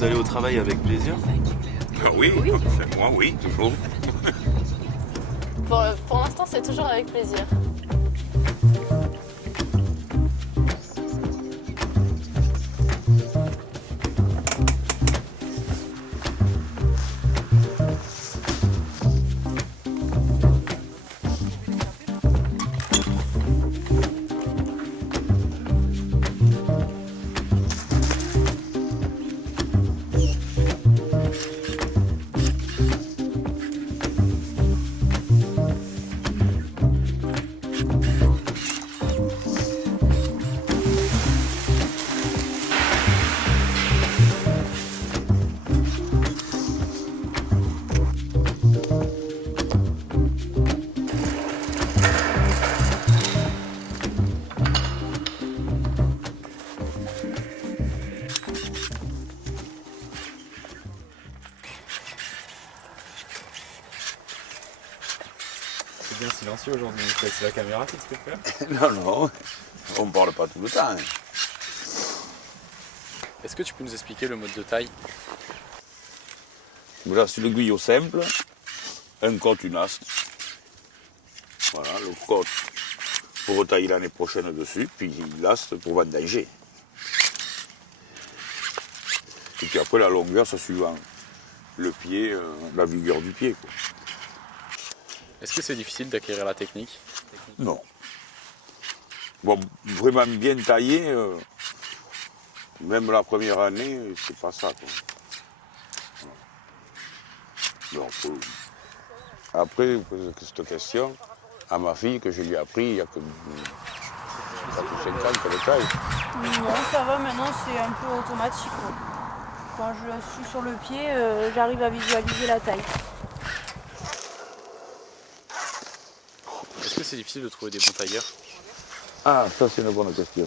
vous allez au travail avec plaisir? Ah oui, Oui. enfin, moi oui, toujours. Pour l'instant, c'est toujours avec plaisir. C'est bien silencieux aujourd'hui, c'est la caméra qui te fait peur. Non, non, on ne parle pas tout le temps. Hein. Est-ce que tu peux nous expliquer le mode de taille? Voilà, c'est le guyot simple, un côte, une aste. Voilà, le côte pour retailler l'année prochaine dessus, puis l'aste pour vendanger. Et puis après, la longueur, ça suivant le pied, la vigueur du pied. Quoi. Est-ce que c'est difficile d'acquérir la technique? Non. Bon, vraiment bien taillé, même la première année, c'est pas ça. Quoi. Donc, après, vous posez cette question à ma fille que je lui ai appris il y a que 4 ou 5 ans qu'elle taille. Non, ça va, maintenant c'est un peu automatique. Quoi. Quand je suis sur le pied, j'arrive à visualiser la taille. Est-ce que c'est difficile de trouver des bons tailleurs? Ah, ça c'est une bonne question.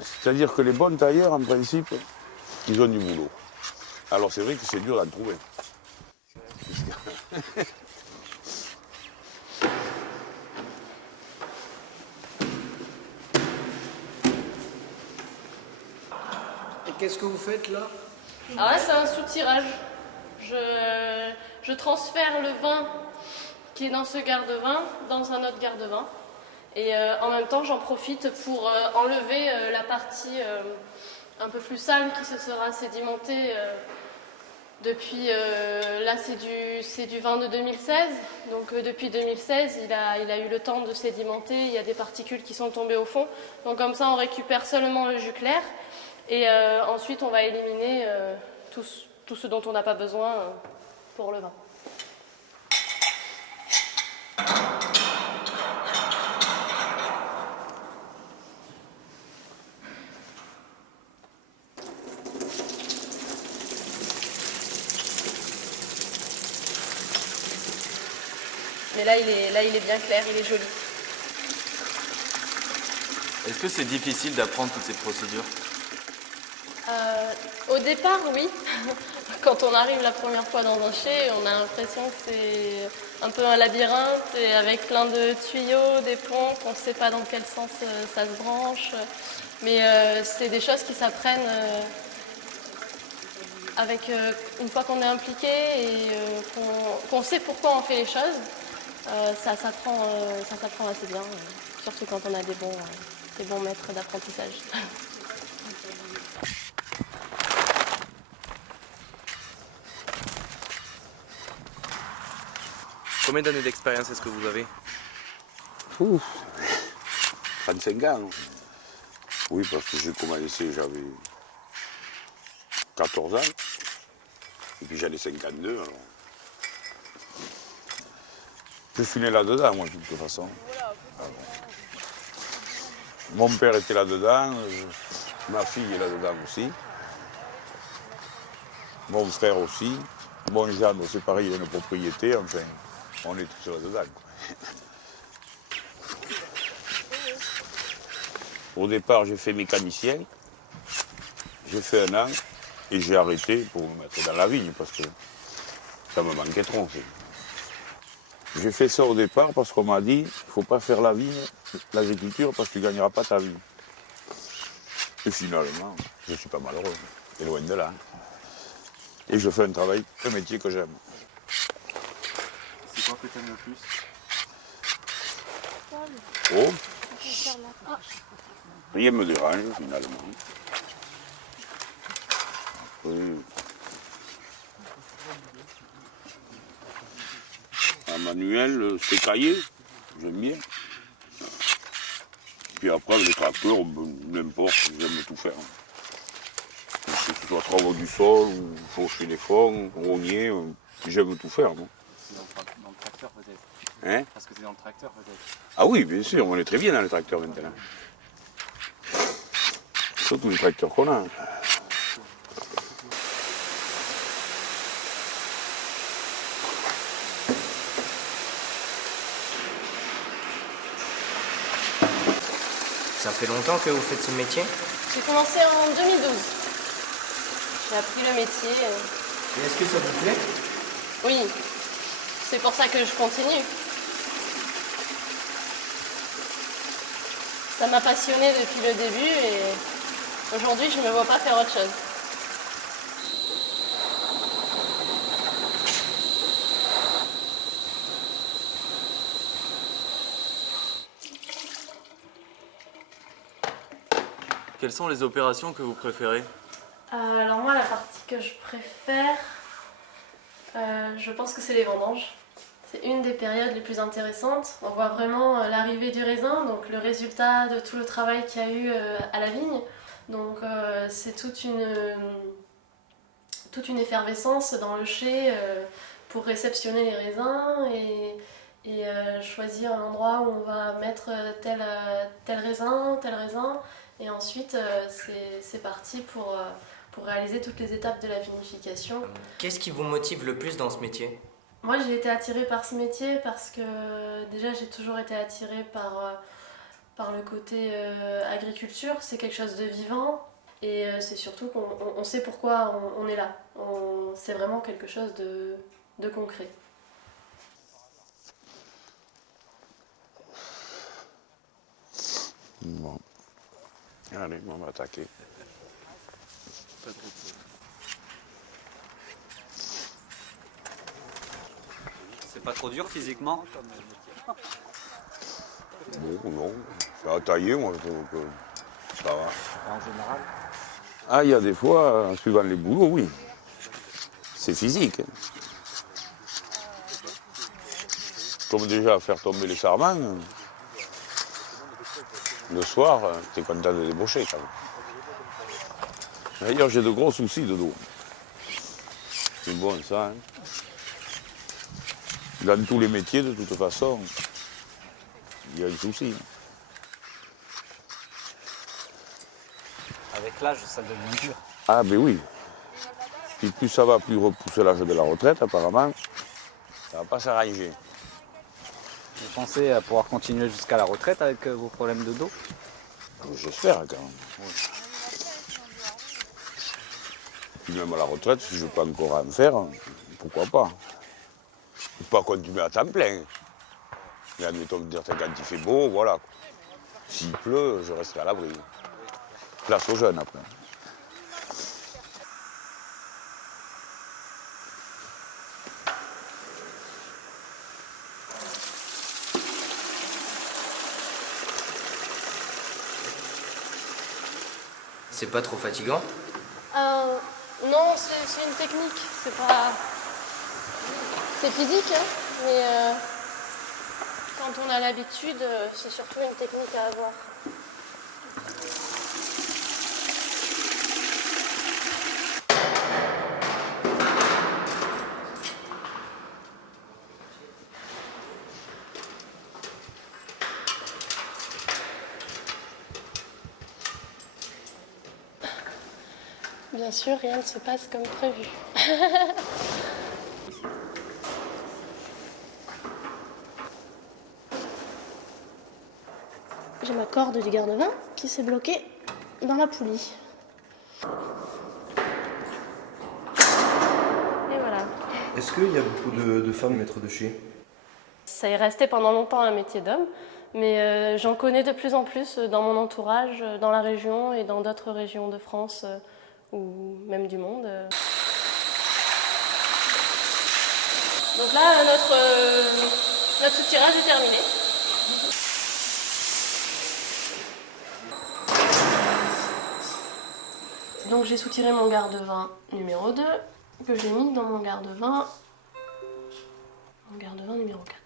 C'est-à-dire que les bons tailleurs, en principe, ils ont du boulot. Alors c'est vrai que c'est dur d'en trouver. Et qu'est-ce que vous faites là? Alors là, c'est un soutirage. Je transfère le vin qui est dans ce garde-vin dans un autre garde-vin. Et en même temps, j'en profite pour enlever la partie un peu plus sale qui se sera sédimentée depuis... là, c'est du vin de 2016. Donc depuis 2016, il a eu le temps de sédimenter. Il y a des particules qui sont tombées au fond. Donc comme ça, on récupère seulement le jus clair. Et ensuite, on va éliminer tout ce dont on n'a pas besoin pour le vin. Mais là, il est bien clair, il est joli. Est-ce que c'est difficile d'apprendre toutes ces procédures? Au départ, oui. Quand on arrive la première fois dans un chai, on a l'impression que c'est un peu un labyrinthe et avec plein de tuyaux, des pompes, on ne sait pas dans quel sens ça se branche. Mais c'est des choses qui s'apprennent avec une fois qu'on est impliqué et qu'on sait pourquoi on fait les choses. Ça s'apprend assez bien, surtout quand on a des bons maîtres d'apprentissage. Combien d'années d'expérience est-ce que vous avez? Ouf, 35 ans. Oui, parce que j'ai commencé, j'avais 14 ans. Et puis j'en ai 52. Alors. Je suis né là-dedans, moi, de toute façon. Alors. Mon père était là-dedans, ma fille est là-dedans aussi. Mon frère aussi. Mon gendre, c'est pareil, il a une propriété, enfin, on est tous là-dedans. Au départ, j'ai fait mécanicien. J'ai fait 1 an et j'ai arrêté pour me mettre dans la vigne parce que ça me manquait trop. J'ai fait ça au départ parce qu'on m'a dit il ne faut pas faire la vigne, l'agriculture, parce que tu ne gagneras pas ta vie. Et finalement, je ne suis pas malheureux. Et loin de là. Et je fais un métier que j'aime. C'est quoi que t'aimes le plus? Oh, rien ne me dérange finalement. Oui. Un manuel, c'est cahier, j'aime bien. Puis après, avec les tracteurs, n'importe, j'aime tout faire. Que ce soit travaux du sol, ou faucher les fonds, rogner, j'aime tout faire. Non, C'est dans le tracteur peut-être. hein? Parce que c'est dans le tracteur peut-être. Ah oui, bien sûr, on est très bien dans les tracteurs maintenant. Surtout les tracteurs qu'on a. Ça fait longtemps que vous faites ce métier? J'ai commencé en 2012. J'ai appris le métier. Et est-ce que ça vous plaît? Oui, c'est pour ça que je continue. Ça m'a passionnée depuis le début et aujourd'hui je ne me vois pas faire autre chose. Quelles sont les opérations que vous préférez? Alors moi la partie que je préfère, je pense que c'est les vendanges. C'est une des périodes les plus intéressantes. On voit vraiment l'arrivée du raisin, donc le résultat de tout le travail qu'il y a eu à la vigne. Donc c'est toute une effervescence dans le chai pour réceptionner les raisins et choisir l'endroit où on va mettre tel raisin. Et ensuite c'est parti pour réaliser toutes les étapes de la vinification. Qu'est-ce qui vous motive le plus dans ce métier? Moi, j'ai été attirée par ce métier parce que déjà, j'ai toujours été attirée par le côté agriculture. C'est quelque chose de vivant et c'est surtout qu'on sait pourquoi on est là. C'est vraiment quelque chose de concret. Bon. Allez, on va attaquer. C'est pas trop dur physiquement? Bon, non. Ça a taillé, moi, je trouve que ça va. En général? Ah, il y a des fois, suivant les boulots, oui. C'est physique. Comme déjà faire tomber les sarments, le soir, t'es content de débaucher quand même. D'ailleurs, j'ai de gros soucis de dos. C'est bon ça, hein. Dans tous les métiers, de toute façon, il y a un souci. Avec l'âge, ça devient dur. Ah ben oui. Puis plus ça va, plus repousser l'âge de la retraite, apparemment, ça va pas s'arranger. Vous pensez à pouvoir continuer jusqu'à la retraite avec vos problèmes de dos? J'espère quand même. Puis même à la retraite, si je peux encore en faire, pourquoi pas. Je peux pas continuer à temps plein. Mais admettons que quand il fait beau, voilà. S'il pleut, je resterai à l'abri. Place aux jeunes après. C'est pas trop fatigant? Non, c'est une technique. C'est pas... C'est physique, hein, mais quand on a l'habitude, c'est surtout une technique à avoir. Bien sûr, rien ne se passe comme prévu. J'ai ma corde du garde-vin qui s'est bloquée dans la poulie. Et voilà. Est-ce qu'il y a beaucoup de femmes maîtres de chai? Ça est resté pendant longtemps un métier d'homme, mais j'en connais de plus en plus dans mon entourage, dans la région et dans d'autres régions de France ou même du monde. Donc là, notre soutirage est terminé. Donc j'ai soutiré mon garde-vin numéro 2, que j'ai mis dans mon garde-vin numéro 4.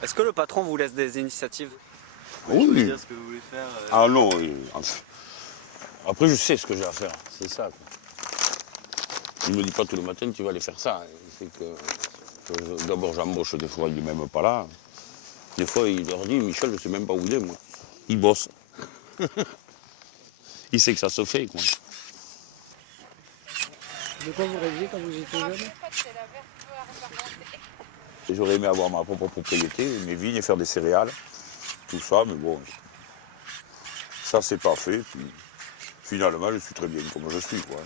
Est-ce que le patron vous laisse des initiatives? Oui. Dire ce que vous voulez faire. Ah non. Après, je sais ce que j'ai à faire. C'est ça. Quoi. Il ne me dit pas tous les matins, tu vas aller faire ça. C'est que d'abord, j'embauche, des fois, il n'est même pas là. Des fois, il leur dit, Michel, je ne sais même pas où il est, moi. Il bosse. Il sait que ça se fait, quoi. De quoi vous rêviez quand vous étiez jeune? J'aurais aimé avoir ma propre propriété, mes vignes et faire des céréales, tout ça, mais bon, ça c'est pas fait. Puis, finalement, je suis très bien comme je suis, quoi.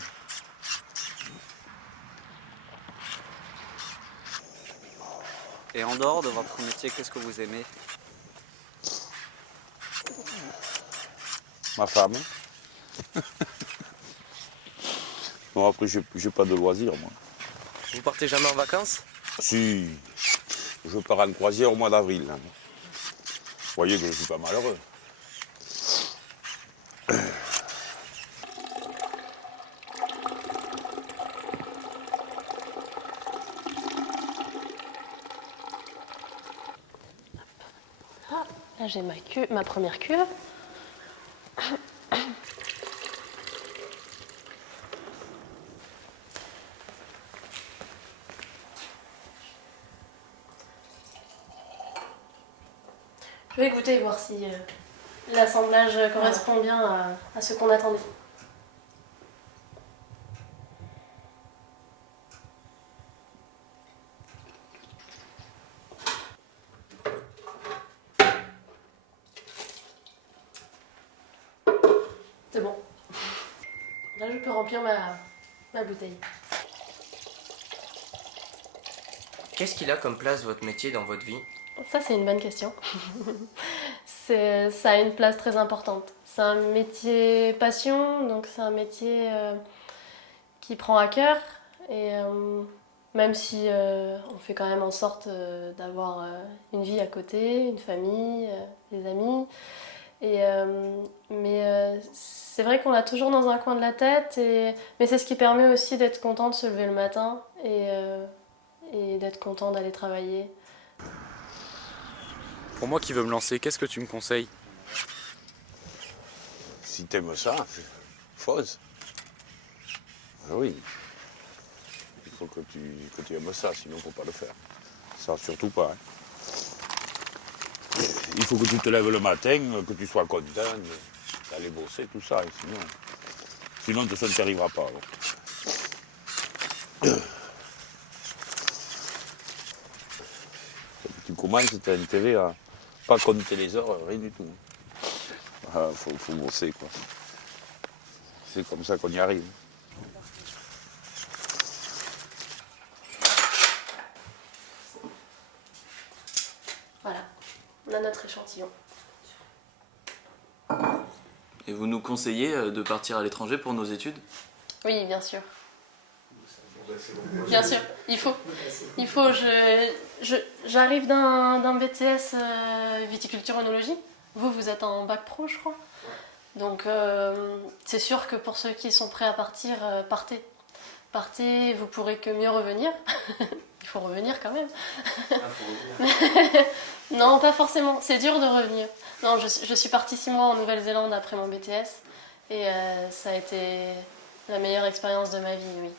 Et en dehors de votre métier, qu'est-ce que vous aimez? Ma femme. Non, après, j'ai pas de loisirs, moi. Vous partez jamais en vacances? Si, je pars en croisière au mois d'avril. Hein. Vous voyez que je suis pas malheureux. Ah, là j'ai ma première cuve. Je vais goûter et voir si l'assemblage correspond bien à ce qu'on attendait. C'est bon. Là, je peux remplir ma bouteille. Qu'est-ce qu'il a comme place votre métier dans votre vie? Ça, c'est une bonne question. Ça a une place très importante. C'est un métier passion, donc c'est un métier qui prend à cœur. Et même si on fait quand même en sorte d'avoir une vie à côté, une famille, des amis. Mais c'est vrai qu'on l'a toujours dans un coin de la tête. Mais c'est ce qui permet aussi d'être content de se lever le matin et d'être content d'aller travailler. Pour moi qui veux me lancer, qu'est-ce que tu me conseilles? Si t'aimes ça, fausse. Ah oui. Il faut que tu aimes ça, sinon il ne faut pas le faire. Ça, surtout pas. Hein. Il faut que tu te lèves le matin, que tu sois content d'aller bosser, tout ça. Sinon ça ne t'arrivera pas. Tu commences, tu as intérêt à pas compter les heures, rien du tout. Faut bosser, quoi. C'est comme ça qu'on y arrive. Voilà, on a notre échantillon. Et vous nous conseillez de partir à l'étranger pour nos études? Oui, bien sûr. Bien sûr, il faut. J'arrive d'un BTS viticulture œnologie. Vous êtes en bac pro, je crois. Donc, c'est sûr que pour ceux qui sont prêts à partir, partez. Partez, vous pourrez que mieux revenir. Il faut revenir quand même. Non, pas forcément. C'est dur de revenir. Non, je suis partie 6 mois en Nouvelle-Zélande après mon BTS. Et ça a été la meilleure expérience de ma vie, oui.